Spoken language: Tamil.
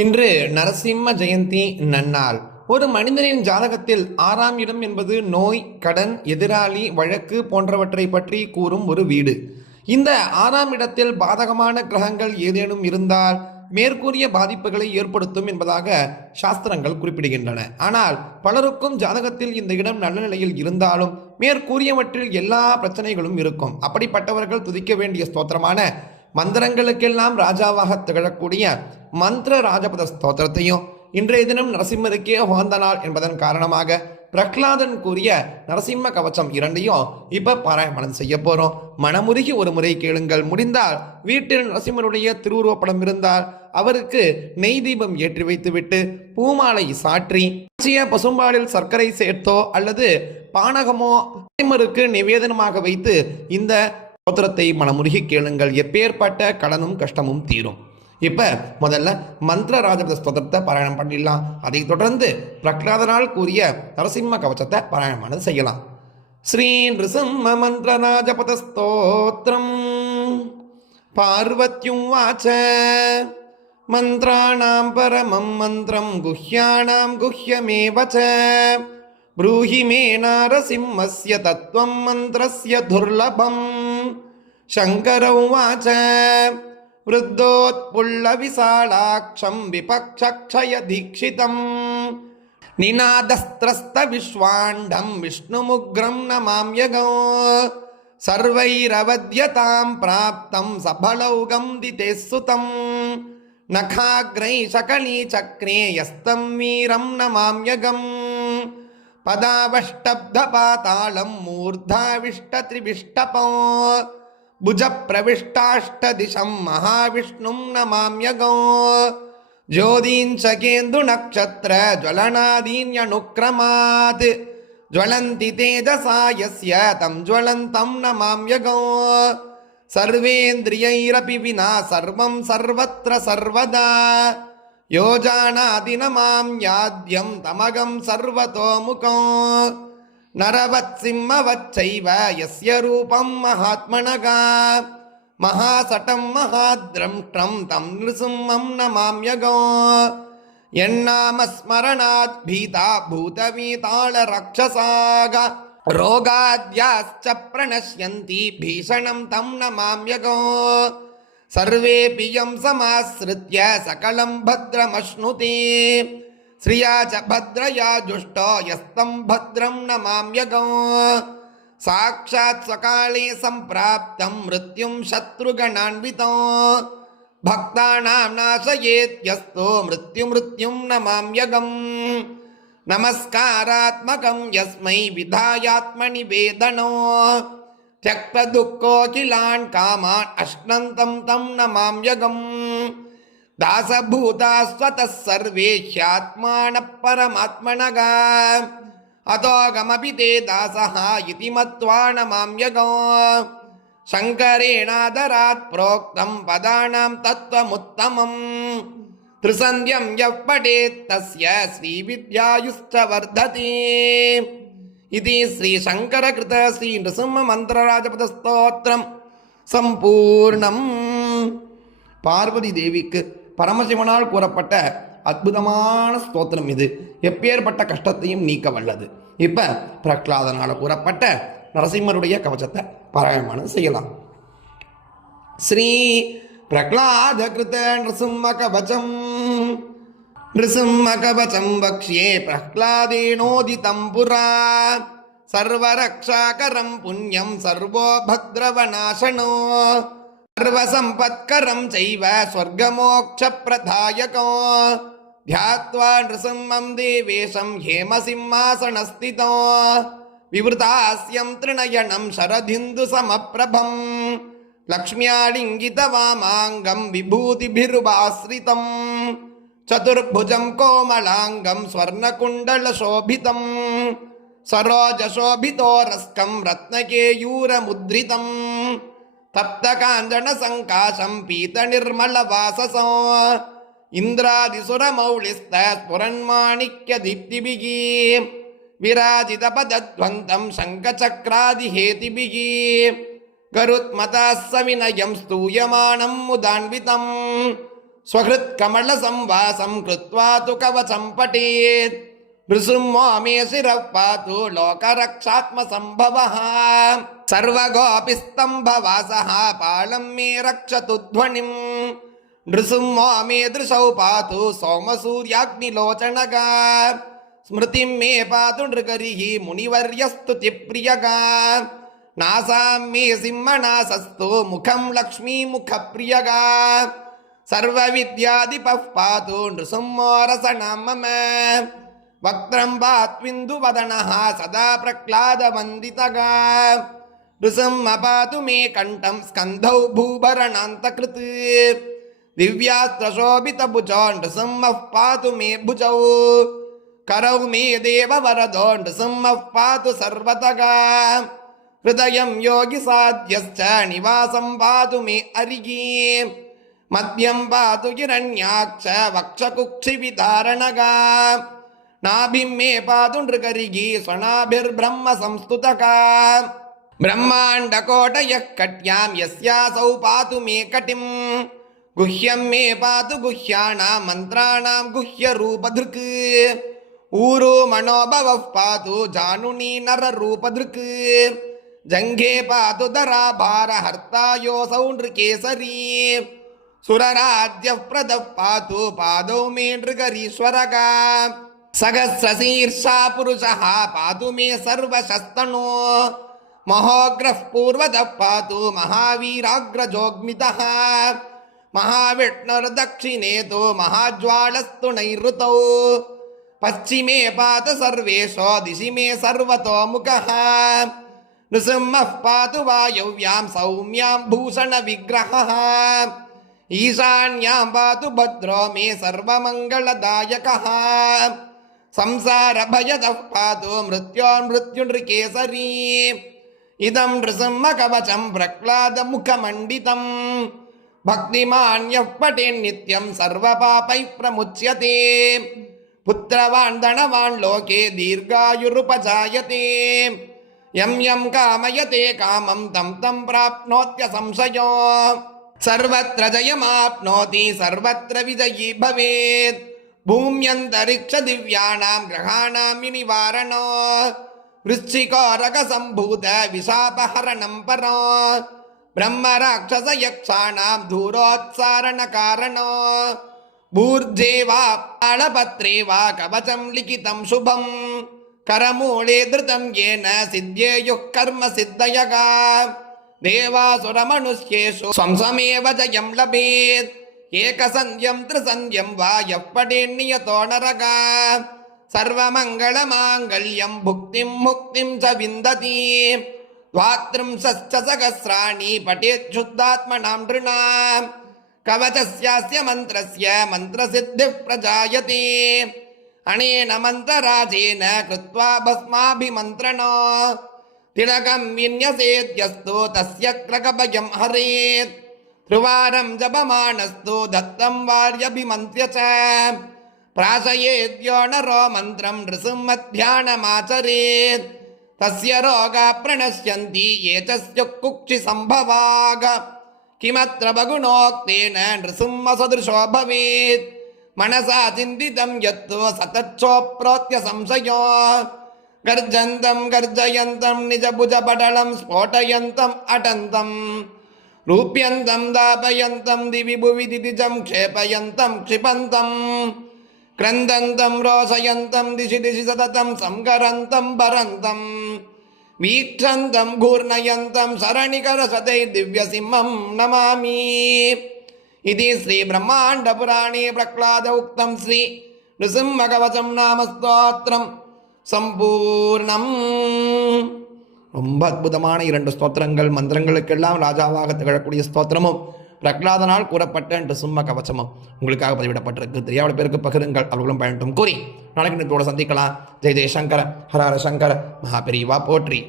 இன்று நரசிம்ம ஜெயந்தி நன்னாள். ஒரு மனிதனின் ஜாதகத்தில் ஆறாம் இடம் என்பது நோய் கடன் எதிராளி வழக்கு போன்றவற்றை பற்றி கூறும் ஒரு வீடு. இந்த ஆறாம் இடத்தில் பாதகமான கிரகங்கள் ஏதேனும் இருந்தால் மேற்கூறிய பாதிப்புகளை ஏற்படுத்தும் என்பதாக சாஸ்திரங்கள் குறிப்பிடுகின்றன. ஆனால் பலருக்கும் ஜாதகத்தில் இந்த இடம் நல்ல நிலையில் இருந்தாலும் மேற்கூறியவற்றில் எல்லா பிரச்சனைகளும் இருக்கும். அப்படிப்பட்டவர்கள் துதிக்க வேண்டிய ஸ்தோத்திரமான மந்திரங்களுக்கெல்லாம் ராஜாவாக திகழக்கூடிய மந்திர ராஜபத ஸ்தோத்திரத்தையும் இன்றைய தினம் நரசிம்மருக்கே உகந்த நாள் என்பதன் காரணமாக பிரகலாதன் கூறிய நரசிம்ம கவச்சம் இரண்டையும் இப்ப பாராயணம் செய்ய போறோம். மனமுருகி ஒரு முறை கேளுங்கள். முடிந்தால் வீட்டில் நரசிம்மருடைய திருவுருவப்படம் இருந்தால் அவருக்கு நெய் தீபம் ஏற்றி வைத்துவிட்டு பூமாலை சாற்றி காய்ச்சிய பசும்பாலில் சர்க்கரை சேர்த்தோ அல்லது பானகமோ நரசிம்மருக்கு நிவேதனமாக வைத்து இந்த ஸ்தோத்திரத்தை மனமுருகி கேளுங்கள். எப்பேற்பட்ட கடனும் கஷ்டமும் தீரும். இப்போ முதல்ல மந்திர ராஜபத ஸ்தோத்திரத்தை பாராயணம் பண்ணிடலாம். அதைத் தொடர்ந்து பிரகலாதனால் கூறிய நரசிம்ம கவச்சத்தை பாராயணமானது செய்யலாம். ஸ்ரீ நிருசிம்ம மந்திர ராஜபத ஸ்தோத்திரம். பார்வத்யும் வாச்ச. மந்திராணாம் பரமம் மந்திரம் குஹ்யாணாம் குஹ்யமேவச்ச ப்ரூஹி மே நாரசிம்மஸ்ய தத்துவம் மந்திரஸ்ய துர்லபம். शङ्कर उवाच वृद्धोत्पुल्लविशालाक्षं विपक्षक्षयदीक्षितम् निनादस्त्रस्तविश्वाण्डं विष्णुमुग्रं नमाम्यगौ सर्वैरवद्यतां प्राप्तं सबलौगं दिते सुतम् नखाग्रै शकलीचक्रे यस्तं वीरं नमाम्यगम् पदावष्टब्धपातालं मूर्धाविष्टत्रिविष्टपो भुजप्रविष्टाष्टदिशं महाविष्णुं नमाम्यगो ज्योतीञ्चकेन्दुनक्षत्र ज्वलनादीन्यनुक्रमात् ज्वलन्ति तेजसा यस्य तं ज्वलन्तं नमाम्यगो सर्वेन्द्रियैरपि विना सर्वं सर्वत्र सर्वदा यो जानाति न मां याद्यं तमगं நரவத் சிம்மவத் செய்வ எஸ்ய ரூபம் மகாத்மனகா மகாசட்டம் மகாத்ரம்ஷ்டம் தம் நிருசிம்மம் நமாம்யகோ என்னாம ஸ்மரணாத் பீதா பூதவீதாள ரக்ஷசாக ரோகாத்யாச்ச பிரணஷ்யந்தி பீஷணம் தம் நமாம்யகோ சர்வேபியம் சமாஸ்ருத்ய சகலம் பத்ரமஷ்ணுதே ஸ்ரீயா ச பத்ரயா ஜுஷ்டோ எஸ்தம் பத்ரம் நமாம்யகம் சாட்சாத் சகாலே சம்பிராப்தம் மிருத்யும் சத்ருகணான்விதம் பக்தானாம் நாசயேத்யஸ்தோ மிருத்யு மிருத்யும் நமாம்யகம் நமஸ்காராத்மகம் யஸ்மை விதாயாத்மனி வேதனோ. தியக்த துக்கோகிலான் காமான் அஷ்ணந்தம் தம் நமாம்யகம் தாசபூதாஸ்வத்தாத்மான பரமாத்மனகா அதோகமபி தே தாசஹா இதி மத்வான மாம்யகோ சங்கரேணாதராத் புரோக்தம் பதானாம் தத்துவமுத்தமம். திரிசந்தியம் எப்படேத் தஸ்ய ஸ்ரீ வித்யாயுஷ்ட வர்ததே இது ஸ்ரீ சங்கர கிருத ஸ்ரீ நிருசிம்ம மந்திரராஜபத ஸ்தோத்திரம் சம்பூர்ணம். பார்வதி தேவிக்கு பரமசிவனால் கூறப்பட்ட அற்புதமான ஸ்தோத்திரம் இது. எப்பேற்பட்ட கஷ்டத்தையும் நீக்க வல்லது. இப்போ பிரகலாதனால் கூறப்பட்ட நரசிம்மருடைய கவச்சத்தை பாராயணம் செய்யலாம். ஸ்ரீ பிரகலாத கிருத நிருசிம்ம கவச்சம் நிருசிம்ம கவச்சம் பக்ஷே பிரகலாதேனோதிதம் புரா. சர்வரக்ஷாகரம் புண்ணியம் சர்வோ பத்ரவநாசனோ சர்வசம்பத்கரம் செய்வ ஸ்வர்கமோக்ஷப்பிரதாயகோ. தியாத்வா நிருசிம்மம் தேவேஷம் ஹேமசிம்மாசனஸ்திதோ விவருதாஸ்யம் திருணயனம் சரதிந்து சமப்பிரபம். லக்ஷ்மியாலிங்கித வாமாங்கம் விபூதிபிருபாஸ்ரிதம். சதுர்புஜம் கோமலாங்கம் ஸ்வர்ணகுண்டலசோபிதம். சரோஜசோபிதோரஸ்கம் ரத்னகேயூரமுத்ரிதம். तप्तकाञ्चनसङ्काशं पीतनिर्मलवाससो इन्द्रादिसुरमौलिस्तस्फुरन्माणिक्यदीप्तिभिः विराजितपदध्वन्तं शङ्खचक्रादिहेतिभिः गरुत्मतः सविनयं स्तूयमानं मुदान्वितम् स्वहृत् कमलसंवासं कृत्वा तु कवचं पठेत् नृसिंहो मे शिरः पातु लोकरक्षात्मसम्भवः सर्वगोऽपि स्तम्भवासः पालं मे रक्षतु ध्वनिम् नृसिंहो मे दृशौ पातु सोमसूर्याग्निलोचनगा स्मृतिं मे पातु नृकरिः मुनिवर्यस्तुतिप्रियगा नासां मे सिंहनासस्तु मुखं लक्ष्मीमुखप्रियगा सर्वविद्यादिपः पातु नृसिंहोरसनं मम வக்திரம்பாத்விந்து வதனா சதா பிரக்லாத வந்திதகா ரிசம் அபாது மே கண்டம் ஸ்கந்தௌ பூபரணாந்த கிருத் திவ்யாஸ்திரசோபித புஜோ நிருசம்ம பாது மே புஜௌ. கரௌ மே தேவ வரதோ நிருசம்ம பாது சர்வதகா. ஹிருதயம் யோகி சாத்தியஸ்ச நிவாசம் பாது மே அரிகே. மத்தியம் பாது இரண்யாட்ச வக்ஷகுக்ஷிவிதாரணகா நாபிம் மே பாதுன்று கருகி ஸ்வனாபிர் பிரம்ம சம்ஸ்துதகா. பிரம்மாண்ட கோட்டய கட்யாம் எஸ்யாசௌ பாது மே கட்டிம். குஹ்யம் மே பாது குஹ்யானாம் மந்திராணாம் குஹ்ய ரூபதிருக்கு ஊரு மனோபவ பாது ஜானுனி நர ரூபதிருக்கு ஜங்கே பாது தரா பார ஹர்த்தாயோசௌ நிருகேசரி சுரராத்ய பிரத பாது பாதௌ மே நிருகரீஸ்வரகா पुरुषः पातु मे सर्वशस्तनो महोग्रः पूर्वतः पातु महावीराग्रजोग्मितः महाविष्णुर्दक्षिणे तु महाज्वालस्तु नैऋतौ पश्चिमे पातु सर्वेषु दिशि मे सर्वतोमुखः नृसिंहः पातु वायव्यां सौम्यां भूषणविग्रहः ईशान्यां पातु भद्रो मे सर्वमङ्गलदायकः സംസാരഭയതഃ പാതു മൃത്യോർമൃത്യുനൃകേസരീ ഇതം നൃസിംഹ കവചം പ്രഹ്ലാദമുഖമണ്ഡിതം ഭക്തിമാന്യഃ പടേന്നിത്യം സർവപാപൈ പ്രമുച്യത്തെ പുത്രവാൻ ധനവാൻ ലോകേ ദീർഘായുരുപജായത്തെ യം യം കാമയത്തെ കാമം തം തം പ്രാപ്നോത്യ സംശയോ സർവത്ര ജയമാപ്നോതി സർവത്ര വിജയീ ഭവേത് भूम्यन्तरिक्षदिव्याणां ग्रहाणां विनिवारणो वृश्चिकोरकसम्भूत विशापहरणं परो ब्रह्मराक्षसयक्षाणां धूरोत्सारणकारणो भूर्जे वा तालपत्रे वा कवचं लिखितं शुभम् करमूले धृतं येन सिद्ध्येयुः कर्म सिद्धयगा देवासुरमनुष्येषु स्वंसमेव जयं लभेत् ஏகசங்கியம் திருசங்கியம் வா எப்படி எண்ணிய தோணரகா. சர்வமங்கள மாங்கல்யம் புக்திம் முக்திம் ச விந்ததி வாத்ரும் சகசிராணி பட்டேத் சுத்தாத்மனாம் நிருணாம் கவச்சஸ்யாஸ்ய மந்திரஸ்ய மந்திரசித்தி பிரஜாயதே. அனேன மந்திரராஜேன கிருத்வா பஸ்மாபிமந்திரணோ. திலகம் விநியசேத்யஸ்து தஸ்ய கிரகபயம் ஹரேத். త్రివారం జపమాణస్తు దత్తం వార్యభిమంత్ర్య చ ప్రాసయేద్యోణరో మంత్రం నృసింహ్యానమాచరేత్ తస్య రోగా ప్రణశ్యంతి ఏతస్యుక్క్షి సంభవాగ కిమత్ర బగుణోక్తేన నృసింహ సదృశో భవేత్ మనసా చింతితం యత్తు సతచ్చోప్రోత్య సంశయో గర్జంతం గర్జయంతం నిజభుజపటలం స్ఫోటయంతం అటంతం ரூபியந்தம் தாபயந்தம் திவி புவி திதிஜம் க்ஷேபயந்தம் க்ஷிபந்தம். கிரந்தந்தம் ரோசயந்தம் திசி திசி சததம் சங்கரந்தம் பரந்தம். வீக்ஷந்தம் கூர்ணயந்தம் சரணிகரசதை திவ்யசிம்மம் நமாமி. இது ஸ்ரீ பிரம்மாண்ட புராணே பிரகலாத உக்தம் ஸ்ரீ நிருசிம்மகவசம் நாமஸ்தோத்திரம் சம்பூர்ணம். ரொம்ப அற்புதமான இரண்டு ஸ்தோத்திரங்கள் மந்திரங்களுக்கெல்லாம் ராஜாவாக திகழக்கூடிய ஸ்தோத்திரமும் பிரகலாதனால் கூறப்பட்ட என்று சும்ம கவச்சமும் உங்களுக்காக பதிவிடப்பட்டிருக்கு. தெரியாத பேருக்கு பகிருங்கள் அவர்களும் பயன்ட்டும் கூறி நாளைக்கு நேற்றோட சந்திக்கலாம். ஜெய் ஜெய்சங்கர ஹரஹர சங்கர மகாபெரிவா போற்றி.